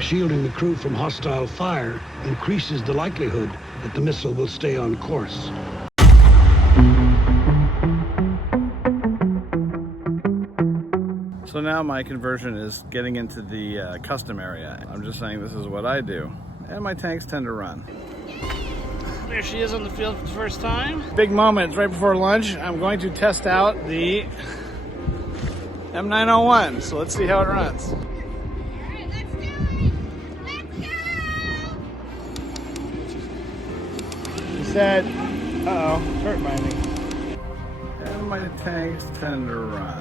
Shielding the crew from hostile fire increases the likelihood that the missile will stay on course. So now my conversion is getting into the custom area. I'm just saying this is what I do. And my tanks tend to run. There she is on the field for the first time. Big moment right before lunch. I'm going to test out the M901. So let's see how it runs. Alright, let's do it! Let's go! She said, uh-oh, hurt binding. And my tanks tend to run.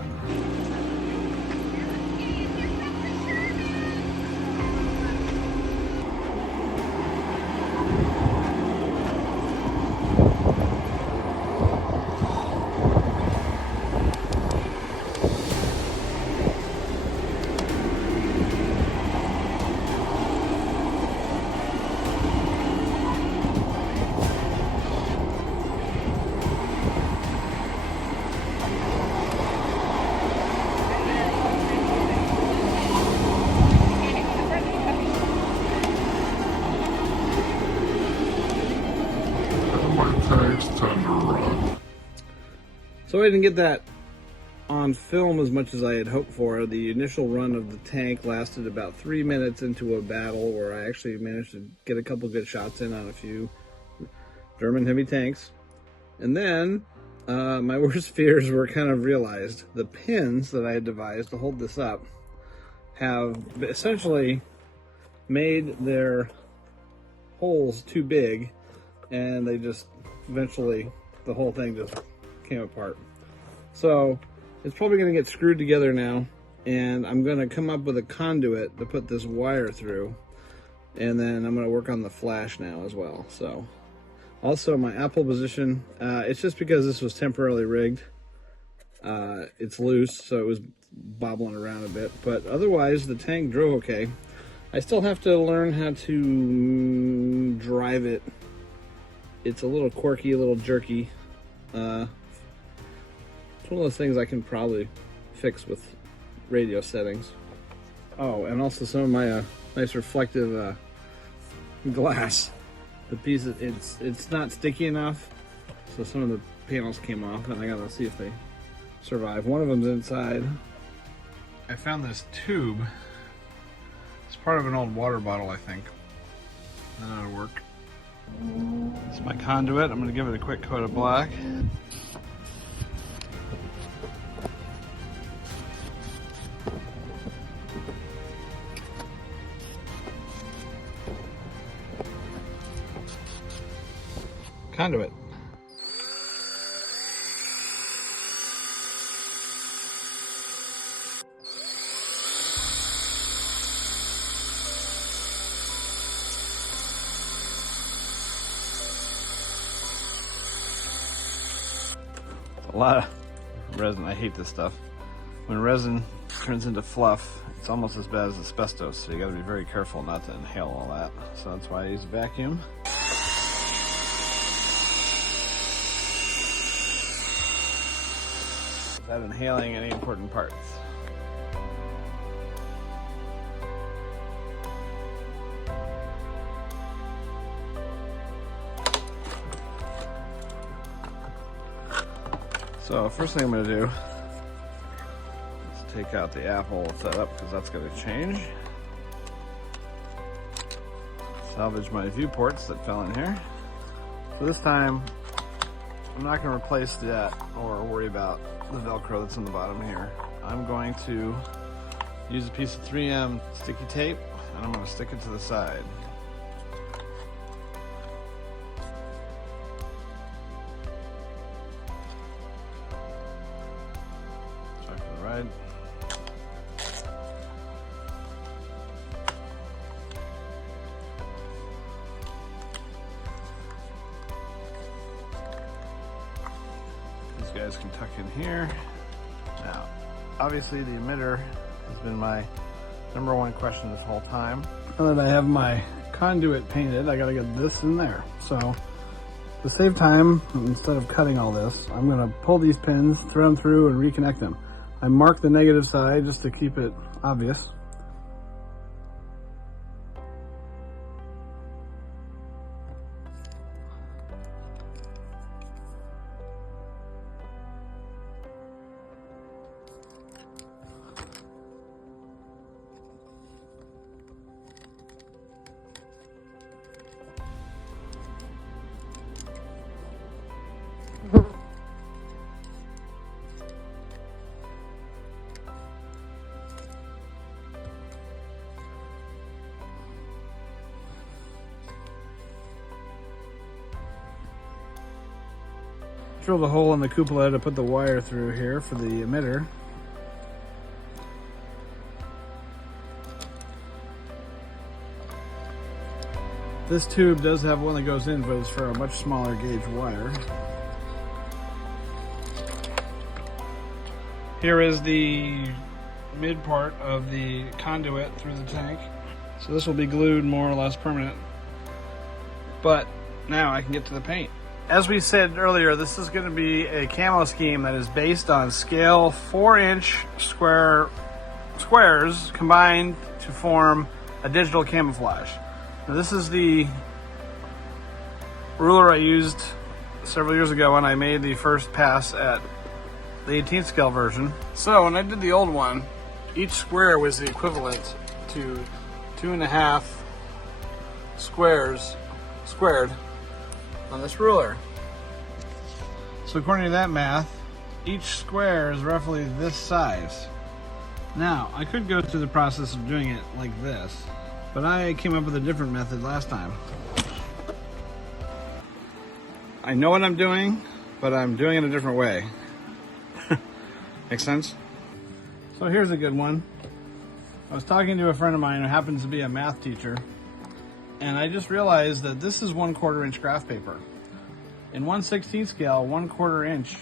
So I didn't get that on film as much as I had hoped for. The initial run of the tank lasted about 3 minutes into a battle where I actually managed to get a couple good shots in on a few German heavy tanks. And then my worst fears were kind of realized. The pins that I had devised to hold this up have essentially made their holes too big, and they just eventually, the whole thing just came apart. So it's probably going to get screwed together now, and I'm going to come up with a conduit to put this wire through, and then I'm going to work on the flash now as well. So also my Apple position, it's just because this was temporarily rigged. It's loose, so it was bobbling around a bit, but otherwise the tank drove okay. I still have to learn how to drive it. It's a little quirky, a little jerky. It's one of those things I can probably fix with radio settings. Oh, and also some of my nice reflective glass. The piece, it's not sticky enough, so some of the panels came off, and I gotta see if they survive. One of them's inside. I found this tube. It's part of an old water bottle, I think. That ought to work. It's my conduit. I'm gonna give it a quick coat of black. Conduit. A lot of resin. I hate this stuff. When resin turns into fluff, it's almost as bad as asbestos, so you gotta be very careful not to inhale all that. So that's why I use a vacuum. Without inhaling any important parts. So first thing I'm going to do is take out the Apple setup, because that's going to change. Salvage my viewports that fell in here. So this time I'm not going to replace that or worry about the Velcro that's in the bottom here. I'm going to use a piece of 3M sticky tape, and I'm going to stick it to the side. Sorry for the ride. These guys can tuck in here. Now, obviously the emitter has been my #1 question this whole time. Now that I have my conduit painted, I gotta get this in there. So to save time, instead of cutting all this, I'm gonna pull these pins, thread them through, and reconnect them. I mark the negative side just to keep it obvious. Drilled a hole in the cupola to put the wire through here for the emitter. This tube does have one that goes in, but it's for a much smaller gauge wire. Here is the mid part of the conduit through the tank. So this will be glued more or less permanent. But now I can get to the paint. As we said earlier, this is going to be a camo scheme that is based on scale 4-inch squares combined to form a digital camouflage. Now this is the ruler I used several years ago when I made the first pass at the 18th scale version. So when I did the old one, each square was the equivalent to 2.5 squares squared on this ruler. So according to that math, each square is roughly this size. Now, I could go through the process of doing it like this, but I came up with a different method last time. I know what I'm doing, but I'm doing it a different way. Make sense? So here's a good one. I was talking to a friend of mine who happens to be a math teacher, and I just realized that this is 1/4 inch graph paper. In 1/16 scale, 1/4 inch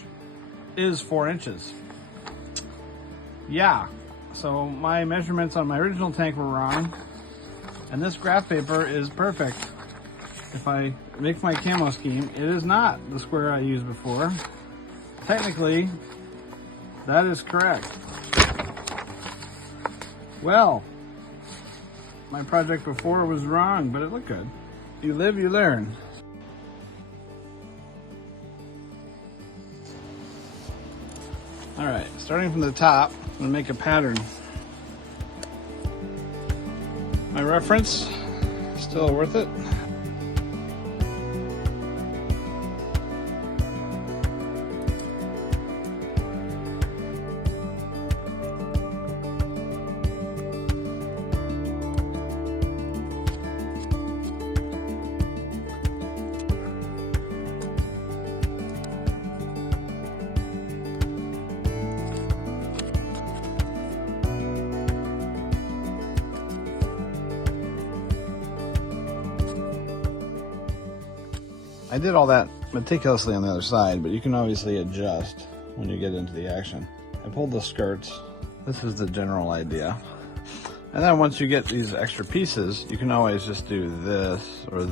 is 4 inches. Yeah, so my measurements on my original tank were wrong, and this graph paper is perfect. If I make my camo scheme, it is not the square I used before. Technically, that is correct. Well, my project before was wrong, but it looked good. You live, you learn. All right, starting from the top, I'm gonna make a pattern. My reference, still worth it. I did all that meticulously on the other side, but you can obviously adjust when you get into the action. I pulled the skirts. This is the general idea. And then once you get these extra pieces, you can always just do this or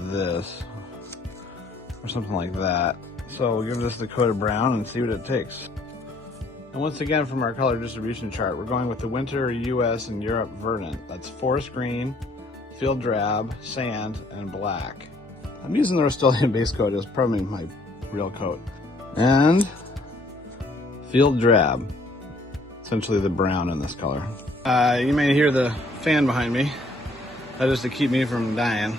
something like that. So we'll give this the coat of brown and see what it takes. And once again, from our color distribution chart, we're going with the winter US and Europe verdant. That's forest green, field drab, sand, and black. I'm using the Rustoleum base coat as probably my real coat. And field drab, essentially the brown in this color. You may hear the fan behind me. That is to keep me from dying.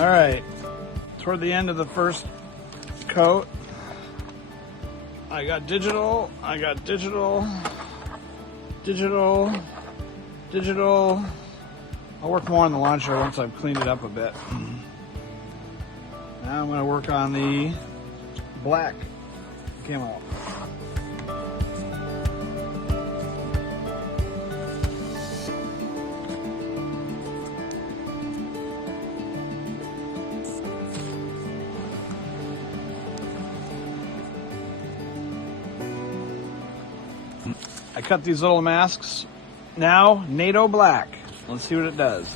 All right, toward the end of the first coat, I got digital. I'll work more on the launcher once I've cleaned it up a bit. Now I'm going to work on the black camo. I cut these little masks. Now, NATO black. Let's see what it does.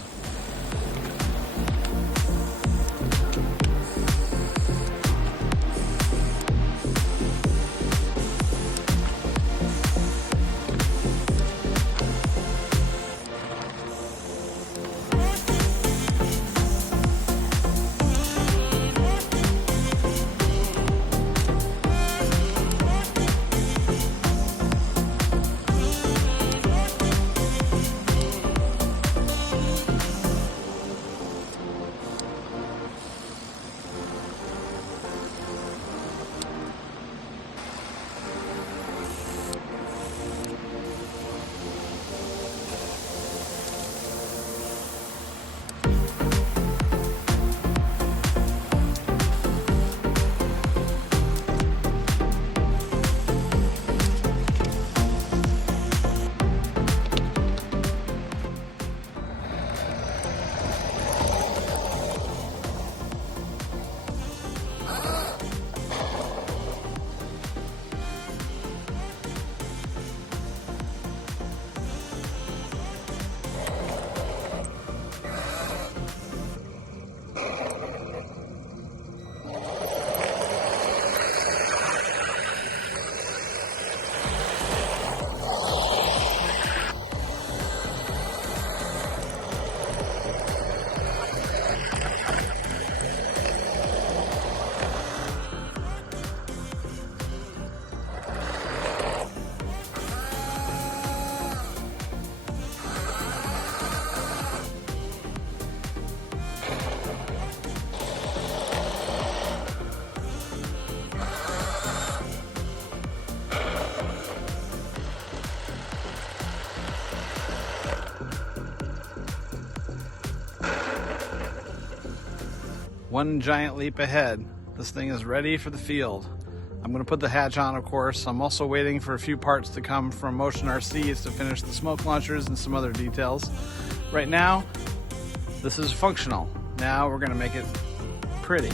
One giant leap ahead. This thing is ready for the field. I'm going to put the hatch on, of course. I'm also waiting for a few parts to come from Motion RCs to finish the smoke launchers and some other details. Right now, this is functional. Now we're going to make it pretty.